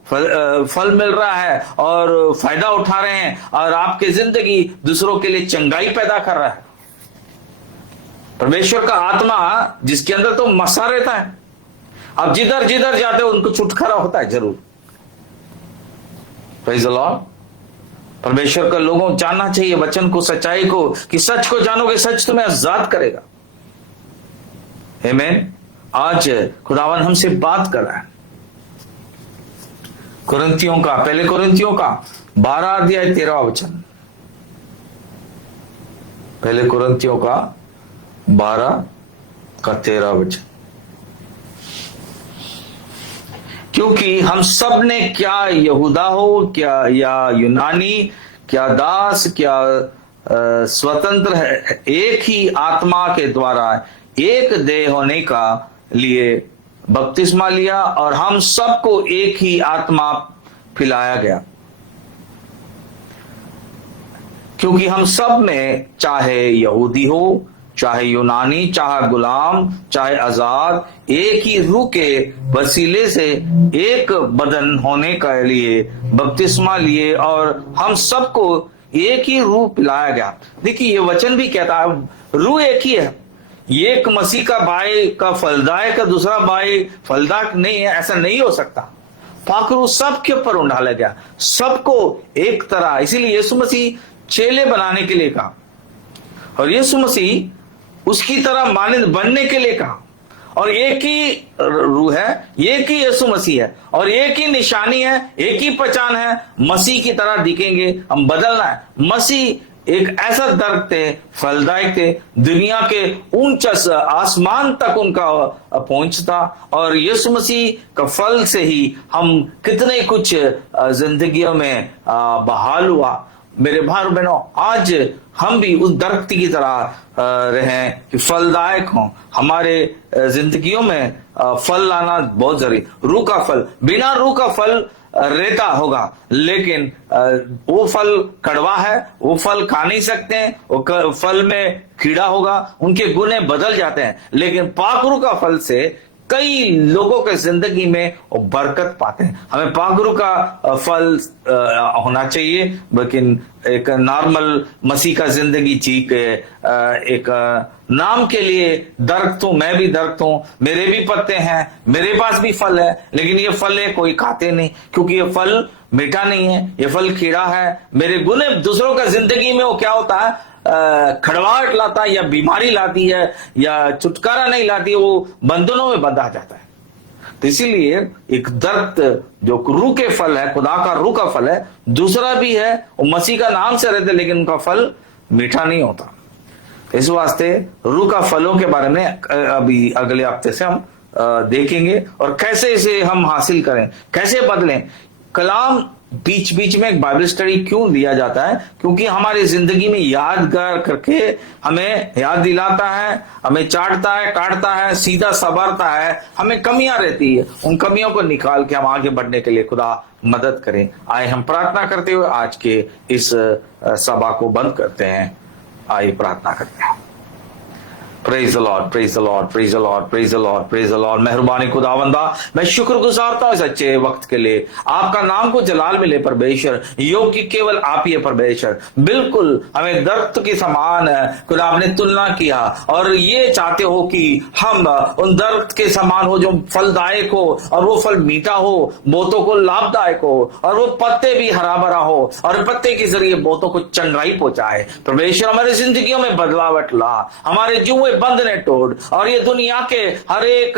फल मिल रहा है और फायदा उठा रहे हैं, और आपकी जिंदगी दूसरों के लिए चंगाई पैदा कर रहा है। परमेश्वर का आत्मा जिसके अंदर तो मसा रहता है, अब जिधर जिधर जाते हो उनको छुटकारा होता है जरूर। Praise the Lord. परमेश्वर का लोगों जानना चाहिए वचन को, सच्चाई को, कि सच को जानोगे सच तुम्हें आजाद करेगा। आमीन। आज खुदावन हमसे बात कर रहा है। पहले कुरिन्थियों का 12 अध्याय 13 वचन, पहले कुरिन्थियों का 12 का 13 वचन। क्योंकि हम सब ने, क्या यहूदा हो क्या या यूनानी, क्या दास क्या स्वतंत्र है, एक ही आत्मा के द्वारा एक देह होने का लिए बपतिस्मा लिया, और हम सबको एक ही आत्मा पिलाया गया। क्योंकि हम सब में, चाहे यहूदी हो चाहे यूनानी, चाहे गुलाम चाहे आजाद, एक ही रूह के वसीले से एक बदन होने के लिए बपतिस्मा लिए, और हम सबको एक ही रूह पिलाया गया। देखिए ये वचन भी कहता है रूह एक ही है। एक मसीह का भाई का फलदायक का दूसरा भाई फलदायक नहीं है, ऐसा नहीं हो सकता। पाक रूह सबके ऊपर उंडाला गया, सबको एक तरह। इसीलिए यीशु मसीह चेले बनाने के लिए कहा, और यीशु मसीह उसकी तरह मानद बनने के लिए कहा, और एक ही रूह है, एक ही यीशु मसीह है और एक ही निशानी है, एक ही पहचान है। मसीह की तरह दिखेंगे, हम बदलना है। मसीह एक ऐसा दरख्त थे, फलदायक थे, दुनिया के ऊंच आसमान तक उनका पहुंच था और यीशु मसीह का फल से ही हम कितने कुछ जिंदगियों में बहाल हुआ। मेरे भाई बहनों, आज हम भी उस दरख्त की तरह रहें कि फलदायक हों। हमारे जिंदगियों में फल लाना बहुत जरूरी। रूह का फल, बिना रूह का फल रेता होगा, लेकिन वो फल कड़वा है, वो फल खा नहीं सकते हैं, वो फल में कीड़ा होगा, उनके गुण बदल जाते हैं। लेकिन पाक रूह का फल से कई लोगों के जिंदगी में बरकत पाते हैं। हमें पागरू का फल होना चाहिए, लेकिन एक नॉर्मल मसीह का जिंदगी जी के एक नाम के लिए दरख्त हूं, मैं भी दरख्त हूं, मेरे भी पत्ते हैं, मेरे पास भी फल है, लेकिन ये फल है कोई खाते नहीं, क्योंकि ये फल मीठा नहीं है, ये फल कीड़ा है। मेरे गुण दूसरों का जिंदगी में वो क्या होता है, खड़वाहट लाता है या बीमारी लाती है या छुटकारा नहीं लाती है, वो बंधनों में बंधा जाता है। तो इसीलिए एक दरख्त जो रूह के फल है, खुदा का रूह का फल है, दूसरा भी है, वो मसीह का नाम से रहते लेकिन उनका फल मीठा नहीं होता। इस वास्ते रूह का फलों के बारे में अभी अगले हफ्ते से हम देखेंगे और कैसे इसे हम हासिल करें, कैसे बदलें। कलाम बीच बीच में एक बाइबल स्टडी क्यों दिया जाता है, क्योंकि हमारी जिंदगी में यादगार करके हमें याद दिलाता है, हमें चाटता है, काटता है, सीधा संवारता है। हमें कमियां रहती है, उन कमियों को निकाल के हम आगे बढ़ने के लिए खुदा मदद करें। आए हम प्रार्थना करते हुए आज के इस सभा को बंद करते हैं। आइए प्रार्थना करते हैं। Praise the Lord, praise the Lord, praise the Lord, praise the Lord, praise the Lord. मेहरबानी खुदावंदा, मैं शुक्र गुजारता हूं इस अच्छे वक्त के लिए। आपका नाम को जलाल मिले परमेश्वर, योग्य केवल आप ही है परमेश्वर। बिल्कुल हमें दरख्त के समान खुदा आपने तुलना किया और ये चाहते हो कि हम उन दरख्त के समान हो जो फलदायक हो और वो फल मीठा हो, बोतों को लाभदायक हो और वो पत्ते भी हरा भरा हो और पत्ते के जरिए बोतों को चंगाई पहुंचाए। परमेश्वर हमारी जिंदगियों में बदलावट ला, हमारे जुए बंधने तोड़ और ये दुनिया के हर एक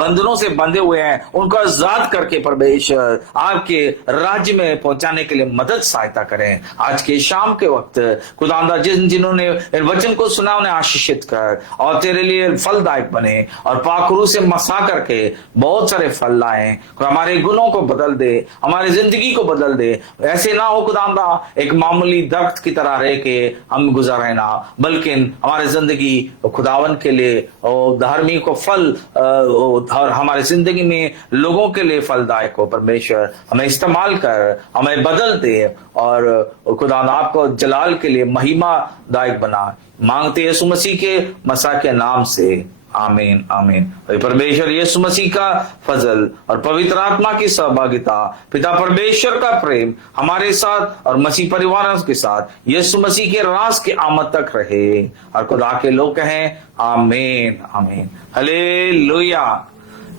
बंधनों से बंधे हुए हैं उनको आजाद करके परमेश्वर आपके राज्य में पहुंचाने के लिए मदद सहायता करें। आज के शाम के वक्त खुदावंदा जिन्होंने वचन को सुना उन्हें आशीषित कर और तेरे लिए फलदायक बने और पाखरू से मसा करके बहुत सारे फल लाए। हमारे गुणों को बदल दे, हमारी जिंदगी को बदल दे। ऐसे ना हो खुदावंदा एक मामूली दरख्त की तरह रह के हम गुजारे ना, बल्कि हमारी जिंदगी खुदावन के लिए और धार्मिक को फल और हमारे जिंदगी में लोगों के लिए फलदायक हो। परमेश्वर हमें इस्तेमाल कर, हमें बदल दे और खुदा आपको जलाल के लिए महिमादायक बना। मांगते यीशु मसीह के मसा के नाम से, आमीन आमीन। परमेश्वर यीशु मसीह का फजल और पवित्र आत्मा की सहभागिता, पिता परमेश्वर का प्रेम हमारे साथ और मसीह परिवार के साथ यीशु मसीह के राज के आमद तक रहे और खुदा के लोग कहें आमीन आमीन। Hallelujah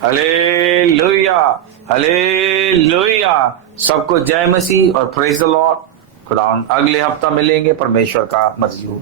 hallelujah hallelujah. सबको जय मसीह और प्रेज द लॉर्ड। खुदा अगले हफ्ता मिलेंगे। परमेश्वर का मर्जी हो।